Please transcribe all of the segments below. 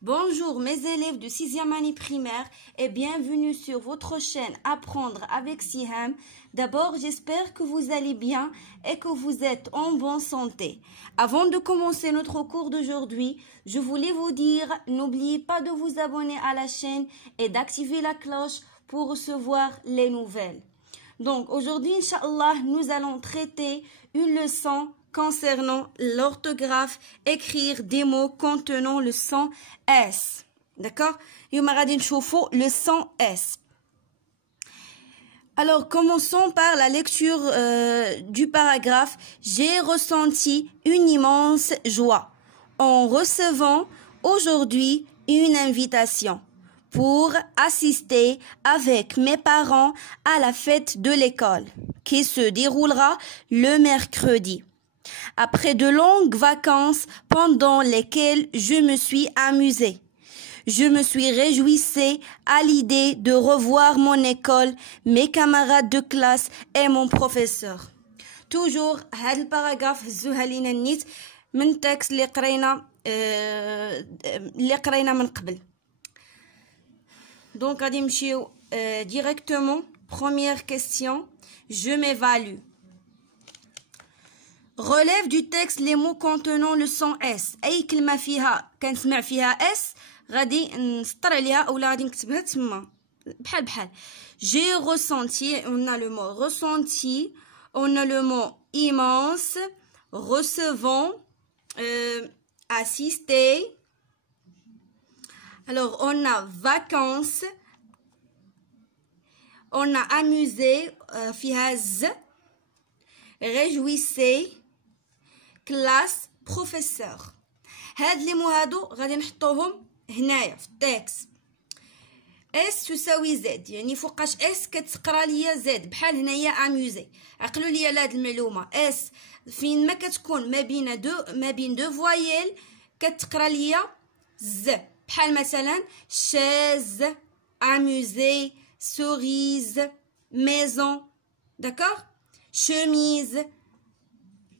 Bonjour mes élèves de 6e année primaire et bienvenue sur votre chaîne Apprendre avec Siham. D'abord, j'espère que vous allez bien et que vous êtes en bonne santé. Avant de commencer notre cours d'aujourd'hui, je voulais vous dire, n'oubliez pas de vous abonner à la chaîne et d'activer la cloche pour recevoir les nouvelles. Donc aujourd'hui, Inch'Allah, nous allons traiter une leçon concernant l'orthographe, écrire des mots contenant le son S. D'accord? Yom غادي نشوفوا le son S. Alors, commençons par la lecture du paragraphe. J'ai ressenti une immense joie en recevant aujourd'hui une invitation pour assister avec mes parents à la fête de l'école qui se déroulera le mercredi. Après de longues vacances pendant lesquelles je me suis amusée. Je me suis réjouissée à l'idée de revoir mon école, mes camarades de classe et mon professeur. Toujours, هذا الباراغراف هزوها لينا النيت من تكست اللي قرينا من قبل. Donc, غادي نمشيو directement. Première question. Je m'évalue. Relève du texte les mots contenant le son S. أي كلمة فيها كنسمع فيها S غادي نسطر عليها أولا غادي نكتبها تما بحال. J'ai ressenti, on a le mot ressenti, on a le mot immense, recevant, assister. Alors on a vacances, on a amusé, فيها ز, réjouissez, classe, professeur. هاد لي مو هادو غادي نحطوهم هنايا في التكست. اس تساوي زد، يعني فوقاش اس كتقرا ليا زد بحال هنايا اميوزي. عقلوا ليا لهاد المعلومه، اس فين ما كتكون ما بين دو فوايل كتقرا ليا ز، بحال مثلا شاز، اميوزي، سوريز، ميزون. داكوغ؟ شوميز.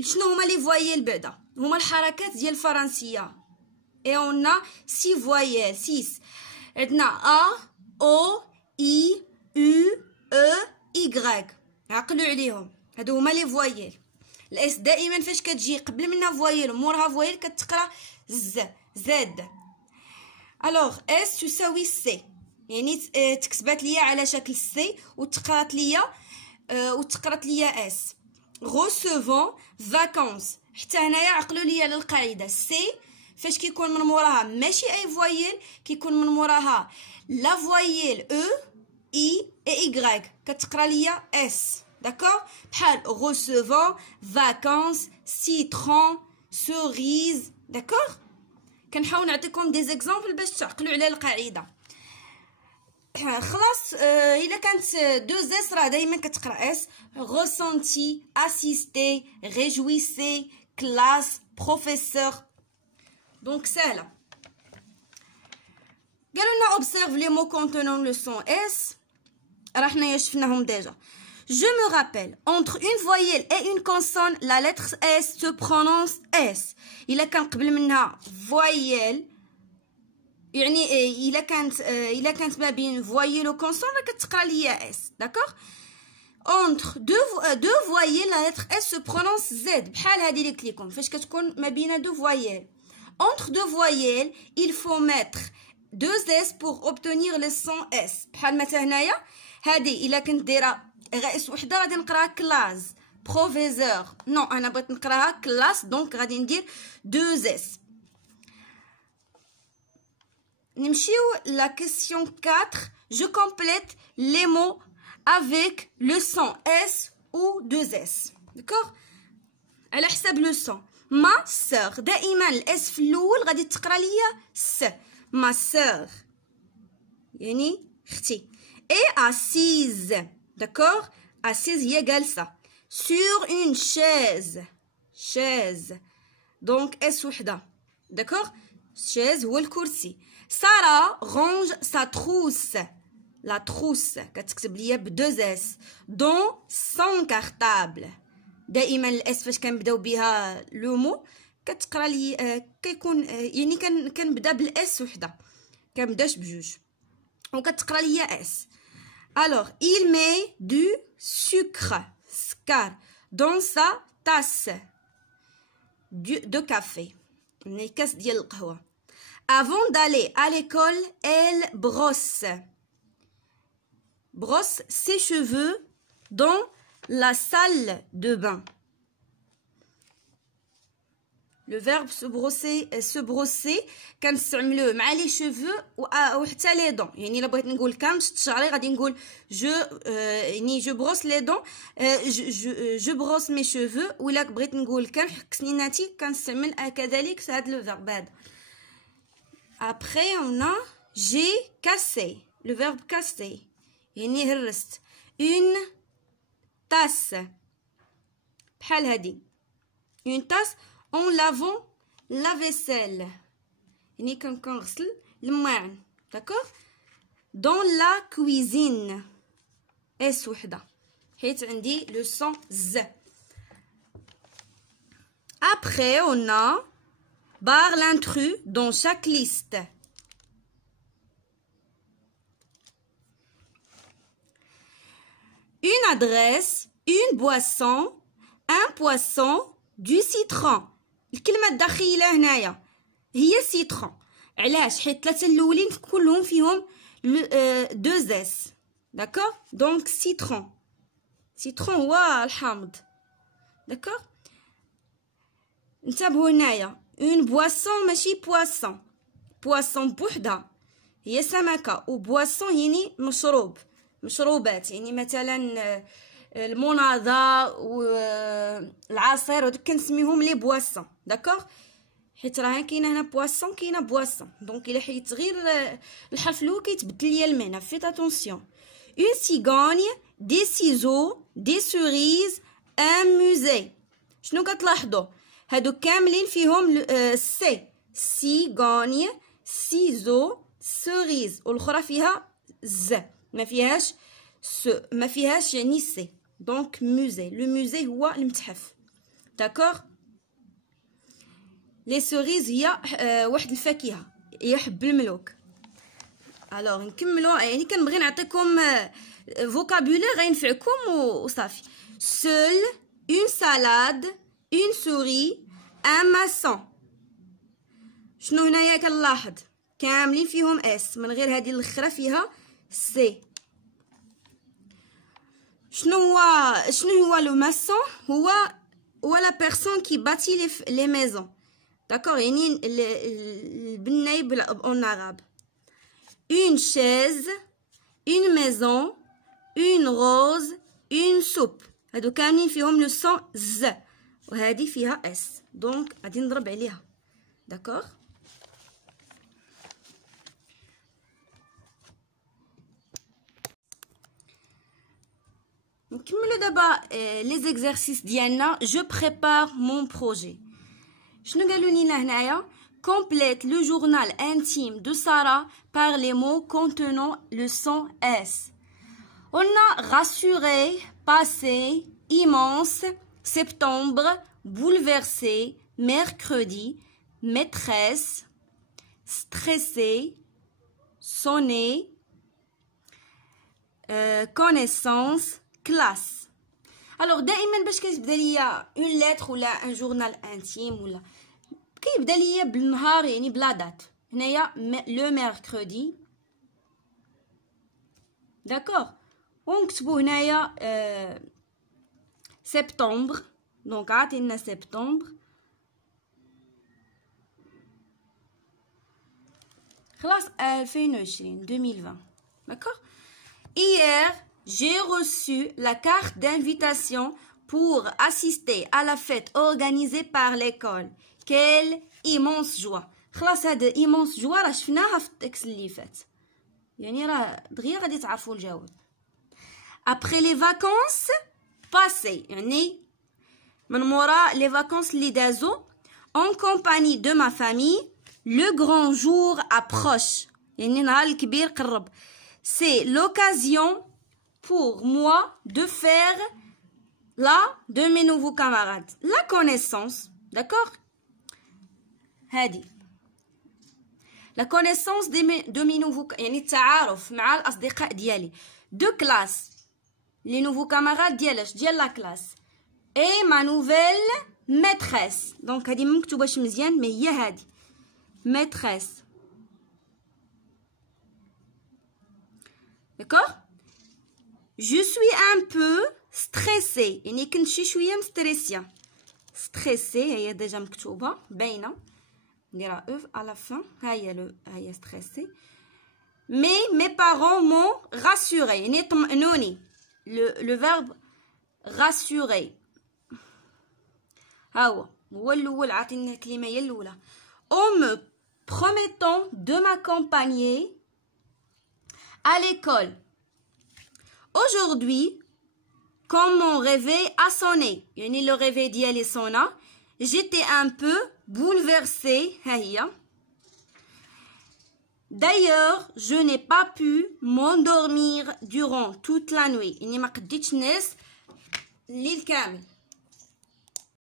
شنو هما لي فوايل بعدا؟ هما الحركات ديال الفرنسيه. et on a 6 voyelles. 6 عندنا A, O, I, U, E, Y. عقلوا عليهم، هادو هما لي فوايل. الاس دائما فاش كتجي قبل منها فوايل ومورها فوايل كتقرا زد. الوغ اس تساوي سي، يعني تكتبات ليا على شكل سي وتقرات ليا اس. recevant vacances. حتى هنايا عقلوا ليا للقاعده، سي فاش كيكون من موراها ماشي اي فوايل، كيكون من موراها لا فوايل او اي اي كتقرا ليا اس. داكور؟ بحال recevant, vacances, citron, cerise. داكور؟ كنحاول نعطيكم دي زيكزامبل باش تعقلوا على القاعده. خلاص الا كانت دو اس راه دائما كتقرا اس. ressenti, assister, réjouissez, classe, professeur. Donc سهلة. قالوا لنا observe les mots contenant le son S. راه حنايا شفناهم déjà. Je me rappelle, entre une voyelle et une consonne, la lettre S se prononce S. إلا كان قبل منها voyelle، يعني إلا كانت ما بين voyelle و consonne راه كتقرا ليا S. d'accord? Entre deux voyelles, la lettre S se prononce Z. بحال هادي اللي قلت لكم فاش كتكون ما بين deux voyelles. Entre deux voyelles, il faut mettre 2 S pour obtenir le son S. بحال مثلا هنايا هادي إلا كنت دايره غير اس وحده غادي نقراها كلاس بروفيسور. نو، انا بغيت نقراها كلاس، دونك غادي ندير 2 S. نمشيو la question 4. Je complète les mots avec le son S ou 2 S. d'accord? على حساب لو son. ما سور، دائما الاس في الاول غادي تقرا ليا س. ما سور يعني اختي. اي اسيز. داكوغ؟ اسيز هي جالسه. سور اون شاز دونك اس وحده. داكوغ؟ شاز هو الكرسي. سارة رونج سا تروس. لا تروس كتكتب ليا ب2 اس. دون سون كارطابل. دائما الاس فاش كنبداو بها لو مو كتقرا لي كيكون يعني كنبدا بالاس وحده، كنبداش بجوج وكتقرا لي اس. alors il met du sucre سكر dans sa tasse de café يعني كاس ديال القهوه. avant d'aller à l'école elle brosse ses cheveux dans la salle de bain. Le verbe se brosser كنستعملوه مع لي شوفو وحتى لي دون. يعني الا بغيت نقول كنشط شعري غادي نقول يعني جو بروس لي دون، جو بروس مي شوفو. ولا بغيت نقول كنحك سنيناتي كنستعمل كذلك هذا لو فيرب هذا. après on a j'ai cassé le verbe casser يعني هرست une tasse بحال هادي une tasse en lavant la vaisselle يعني كنغسل الماعن. داكوغ dans la cuisine اس وحده حيت عندي لو سون ز. après on a barre l'intrus dans chaque liste. une adresse, une boisson, un poisson, du citron. الكلمه الداخله هنايا هي سيترون. علاش؟ حيت ثلاثه الاولين كلهم فيهم دو اس. داكوغ دونك سيترون هو الحامض. داكوغ انتبهوا هنايا اون بواسون ماشي بواسون بوحدها هي سمكه، و بواسون يعني مشروبات يعني مثلا المناضه والعصير هذوك كنسميهم لي بواسون. داكوغ حيت راه كاينه هنا بواسون كاينه بواسون، دونك الا حيت غير الحرف الاول كيتبدل ليا المعنى. فيت اتونسيون. اون سيغوني دي سيزو دي سوريز ان موزي. شنو كتلاحظوا؟ هادو كاملين فيهم سي سيغوني سيزو سوريز، والاخرى فيها ز ما فيهاش يعني سي. دونك موزي لو موزي هو المتحف. داكوغ لي سوريز هي واحد الفاكهه هي حب الملوك. الوغ نكملوا يعني كنبغي نعطيكم فوكابولير غينفعكم وصافي. seul une salade une souris un maçon. شنو هنايا كنلاحظ كاملين فيهم اس من غير هذه الاخرى فيها سي. شنو هو لو ماسون؟ هو لا بيرسون كي باتي لي ميزون. داكوغ يعني البناي اون عرب. une chaise une maison une rose une soupe. هادو كاملين فيهم لو سون ز وهذه فيها اس، دونك غادي نضرب عليها. داكوغ نكملوا دابا لي زيكزارسيس ديالنا. جو بريبار مون بروجي. شنو قالوا لينا هنايا؟ complète le journal intime de Sarah par les mots contenant le son S. On a rassuré, passé, immense, septembre, bouleversé, mercredi, maîtresse, stressé, sonné, connaissance, classe. Alors دائما باش كتبدا ليا اون لتر ولا ان جورنال انتيم ولا كيبدا ليا بالنهار يعني بلا دات. هنايا لو ميركودي. داكوغ ونكتبوا هنايا سبتمبر. دونك عطينا سبتمبر خلاص 2020 2020. داكوغ hier j'ai reçu la carte d'invitation pour assister à la fête organisée par l'école. Quelle immense joie. خلاص هاد immense joie راه شفناها في التكست اللي فات، يعني راه دغيا غادي تعرفوا الجواب. après les vacances passées يعني من مورا les vacances اللي دازو en compagnie de ma famille le grand jour approche يعني نهار الكبير قرب. c'est l'occasion pour moi de faire de mes nouveaux camarades la connaissance. D'accord? هادي la connaissance de mes nouveaux يعني التعارف مع الأصدقاء ديالي دو كلاس لي نوفو كاماراد ديالاش ديال لا كلاس اي ما نوفيل ماتريس دونك هادي مكتوباش مزيان مي هي هادي ماتريس داكوغ جو سوي ان بو ستريسي يعني كنت شويه مستريسيه ستريسي هي ديجا مكتوبه باينه نديرها اوف على فان ها هي ستريسي مي بارون مون راسوري يعني طمئنوني لو فيرب راسوري ها هو الاول عطينا الكلمه هي الاولى en me promettant de m'accompagner à l'école aujourd'hui quand mon réveil a sonné يعني le réveil ديالي sonna j'étais un peu bouleversée ها هي d'ailleurs je n'ai pas pu m'endormir durant toute la nuit يعني ما قديتش نعس الليل كامل